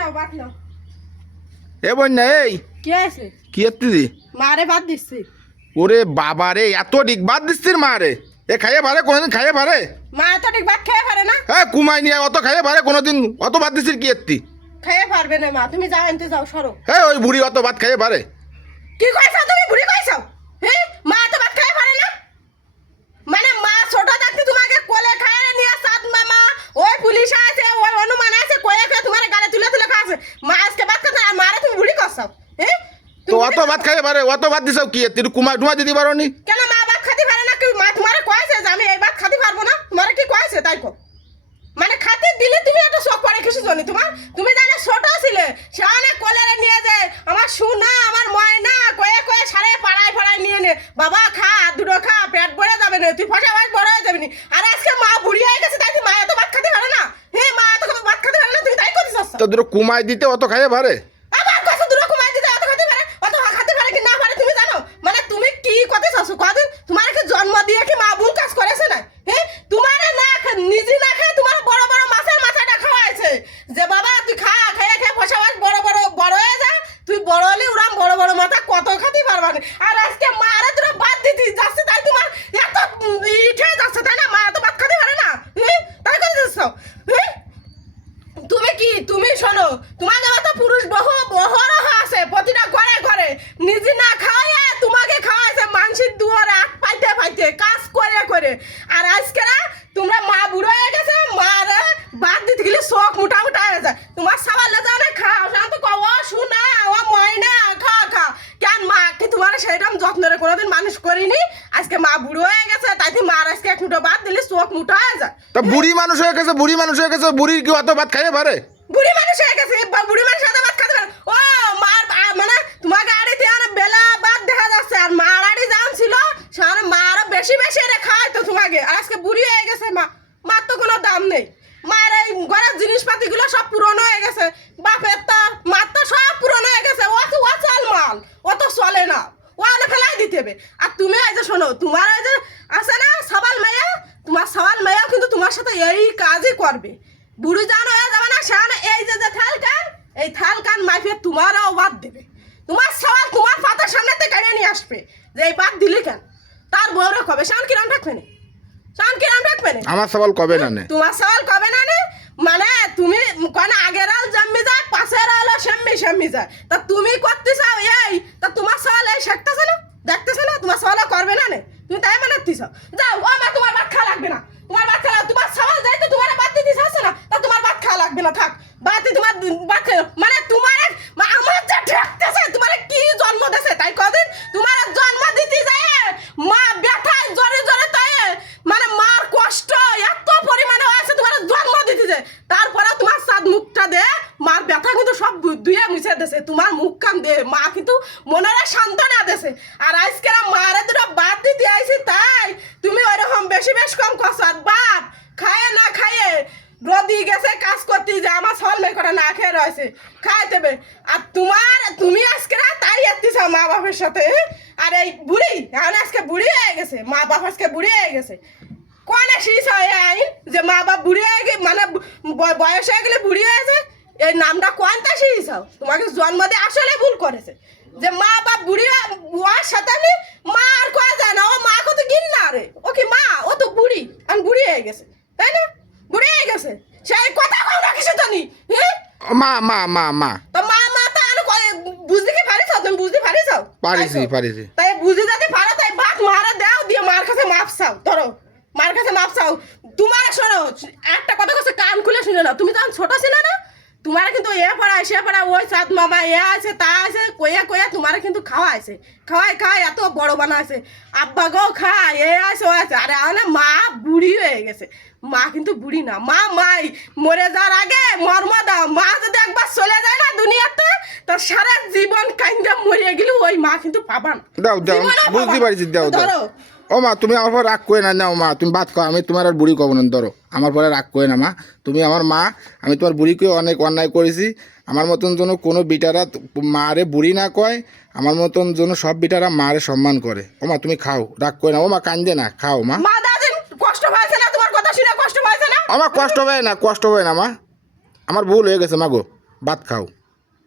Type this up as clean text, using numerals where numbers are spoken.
নাও ভাত নাও। এ বন্যা এই কি আছে? কি এত্তি মারে ভাত দিচ্ছি। ওরে বাবা রে এত ডিক বাদ দিচ্ছিস মা রে এ খাইয়ে পারে কোনোদিন খাইয়ে পারে মা তো ঠিক ভাত খেয়ে পারে না। হ্যাঁ কুমাই নিয়ে অত খাইয়ে পারে কোনোদিন অত বাদ দিচ্ছিস কি এত্তি খেয়ে পারবে না মা, তুমি যাও আনতে যাও সরো। হ্যাঁ ওই বুড়ি অত ভাত খাইয়ে পারে কি কইছো তুমি? বুড়ি কইছো? হ্যাঁ মা তো ভাত খেয়ে পারে না মানে মা ছোট থাকতে তোমাকে কোলে খাইয়ে নিয়ে সাত মামা ওই পুলিশ আছে ওই অনুমান আছে কয়ে কয়ে তোমার গালে তুলে তুলে খাচ্ছে। মা আজকে ভাত খাতে আর মারে তুমি বুড়ি করছো। হ্যাঁ তো অত ভাত খাইয়ে পারে অত ভাত দিছ কি এত্তি কুমাই টুমা দিতে পারো নি কেন মা ভাত খেতে পারে না? কি মা তোমারে কইছে যে আমি এই ভাত খেতে পারবো না? তোমারে কি কইছে তাই কো? মানে খাতে দিলে তুমি একটা শখ পড়ে কিছু জানি তোমার? তুমি জানে ছোট ছিলে সেখানে কোলেরে নিয়ে যায় আমার সোনা আমার ময়না কয়ে কয়ে সারে পাড়ায় পাড়ায় নিয়ে নে বাবা খা দুটো খা পেট ভরে যাবে না তুই ফসা ভাই বড় হয়ে যাবি নি। আর আজকে মা বুড়ি হয়ে গেছে তাই মা এত ভাত খেতে পারে না? হ্যাঁ মা এত ভাত খেতে পারে না তুমি তাই করছিস? তো দুটো কুমাই দিতে অত খাইয়ে পারে আবার কত দূর কমাই দিতে অত খেতে পারে অত খেতে পারে কি না পারে তুমি জানো? মানে তুমি কি কথা চাচ্ছ কদিন তোমার কি জন্ম দিয়ে কি মা ভুল কাজ করেছে না? হ্যাঁ তোমার না নিজে না খায় তোমার বড় বড় মাছের মাথাটা খাওয়াইছে যে বাবা তুই খা খেয়ে খেয়ে ফসা মাছ বড় বড় বড় হয়ে যা তুই বড় হলে ওরাম বড় বড় মাথা কত খাতে পারবা না। আর আজকে মারে তোরা বাদ দিতে যাচ্ছে তাই তোমার এত ইঠে যাচ্ছে তাই না? মা এত ভাত খেতে পারে না? হ্যাঁ তাই করে যাচ্ছ? হ্যাঁ তুমি কি তুমি শোনো তোমার মতো পুরুষ বহু বহরহ আছে প্রতিটা ঘরে ঘরে নিজে না খাওয়ায় তোমাকে খাওয়াইছে মানুষের দুয়ারে আট পাইতে পাইতে কাজ করে করে। আর আজকে তোমরা মা বুড়ো হয়ে গেছে মারা বাদ দিতে গেলে শখ মোটা মোটা হয়ে যায় তোমার সবাই যাও না খাও শান্ত কও শোনা ও ময়না খা খা কেন মা কি তোমার সেইরকম যত্নরে কোনোদিন মানুষ করিনি? আজকে মা বুড়ো হয়ে গেছে তাই মার আজকে এক মুঠো ভাত দিলে চোখ মোটা হয়ে যায়। তা বুড়ি মানুষ হয়ে গেছে বুড়ি মানুষ হয়ে গেছে বুড়ি কি অত ভাত খাইয়ে পারে বুড়ি মানুষ হয়ে গেছে বুড়ি মানুষ সাথে ভাত খাতে পারে? ও মার মানে তোমার গাড়িতে আর বেলা বাদ দেখা যাচ্ছে আর মার আড়ি যান ছিল সারা মা আরো বেশি বেশি এনে খায় তো তোমাকে। আর আজকে বুড়ি হয়ে গেছে মা মার তো কোনো দাম নেই। মার এই ঘরের জিনিসপাতিগুলো সব পুরনো হয়ে গেছে বাপের তা মার তো সব পুরনো হয়ে গেছে ও তো চাল মাল ও তো চলে না ও আনে ফেলাই দিতে হবে। আর তুমি এই যে শোনো তোমার এই যে আছে না সবাল মেয়া তোমার সবাল মেয়া কিন্তু তোমার সাথে এই কাজই করবে। বুড়ি জানো হয়ে যাবে না সেখানে এই যে যে থাল কান এই থাল কান মাইফে তোমারও বাদ দেবে তোমার সবাল তোমার পাতার সামনেতে কেড়ে নিয়ে আসবে যে এই বাদ দিলি কেন তার বউরে কবে শান কিরাম থাকবে না শান কিরাম থাকবে না আমার সবাল কবে না নে তোমার সওয়াল কবে না নে মানে তুমি কোন আগের আল জম্মি যায় পাশের আলো সাম্মি সাম্মি যায় তা তুমি করতে চাও এই তা তোমার সওয়াল এই শিখতেছে না দেখতেছে না তোমার সওয়াল করবে না নে তুমি তাই মানাচ্ছিস যাও ও মা তোমার ভাত খাওয়া লাগবে না তোমার ভাত খাওয়া তোমার সওয়াল যাই তো তোমার ভাত দিতে চাচ্ছে না তা তোমার ভাত খাওয়া লাগবে না থাক বাতি তোমার ভাত মানে তোমার আমার যা ঠেকতেছে তোমার কি জন্ম দিয়েছে তাই কদিন তোমার জন্ম দিতে যায় মা ব্যথায় জোরে জোরে তাই মানে মার কষ্ট এত পরিমাণে আছে তোমার জন্ম দিতে যায় তারপরে তোমার সাদ মুখটা দে মার ব্যথা কিন্তু সব ধুয়ে মুছে দেছে তোমার মুখ কান দে মা কিন্তু মনের সান্ত্বনা দেছে। আর আজকে মারে দুটো বাদ দিতে আইছি তাই তুমি ওইরকম বেশি বেশ কম করছো। আর বাপ খায় না খায়ে রদি গেছে কাজ করতে যে আমার ছল মেয়ে কটা না খেয়ে রয়েছে খাই দেবে। আর তুমি আজকে তাই এসতেছ মা বাপের সাথে। আর এই বুড়ি এখন আজকে বুড়ি হয়ে গেছে মা বাপ আজকে বুড়ি হয়ে গেছে কোন শীষ হয় আইন যে মা বাপ বুড়ি হয়ে গেলে মানে বয়স হয়ে গেলে বুড়ি হয়েছে এই নামটা কোনটা শীষ হও তোমাকে জন্ম দিয়ে আসলে ভুল করেছে যে মা বাপ বুড়ি ওর সাথে আমি মা আর কয়া যায় না ও মা কত গিন না রে ও কি মা ও তো বুড়ি আমি বুড়ি হয়ে গেছে তাই না বুড়ি হয়ে গেছে সেই কথা কও না কিছু জানি মা মা মা মা তো মা মা তা আনো বুঝতে কি পারিস তুমি বুঝতে পারিস পারিছি তাই বুঝে যাতে পারো তাই ভাত মারা দাও দিয়ে মার কাছে মাপ চাও ধরো মার কাছে মাপ চাও। তোমার শোনো একটা কথা কাছে কান খুলে শুনে না তুমি যখন ছোট ছিলে না তোমার কিন্তু এ পড়া সে পড়া ওই সাত মামা এ আছে তা আছে কয়া কয়া তোমার কিন্তু খাওয়াইছে খাওয়াই এত বড় বানাইছে আব্বা গো খায় এ আছে ও আছে। আরে আনে মা বুড়ি হয়ে গেছে মা কিন্তু বুড়ি না মা মাই মরে যাওয়ার আগে মর্ম দাও মা যদি একবার চলে যায় না দুনিয়াতে তো সারা জীবন কাইন্দা মরে গেলে ওই মা কিন্তু পাবা না। দাও দাও বুঝতে পারছি দাও দাও ও মা তুমি আমার পর রাগ করে না নাও মা তুমি ভাত খাও আমি তোমার আর বুড়ি কব না ধরো আমার পরে রাগ করে না মা তুমি আমার মা আমি তোমার বুড়িকে অনেক অন্যায় করেছি আমার মতন যেন কোনো বিটারা মারে বুড়ি না কয় আমার মতন যেন সব বিটারা মারে সম্মান করে ও মা তুমি খাও রাগ করে না ও মা কান্দে না খাও মা মা দাদিন কষ্ট হয়েছে না তোমার কথা শুনে কষ্ট হয়েছে না আমার কষ্ট হয় না মা আমার ভুল হয়ে গেছে মা গো ভাত খাও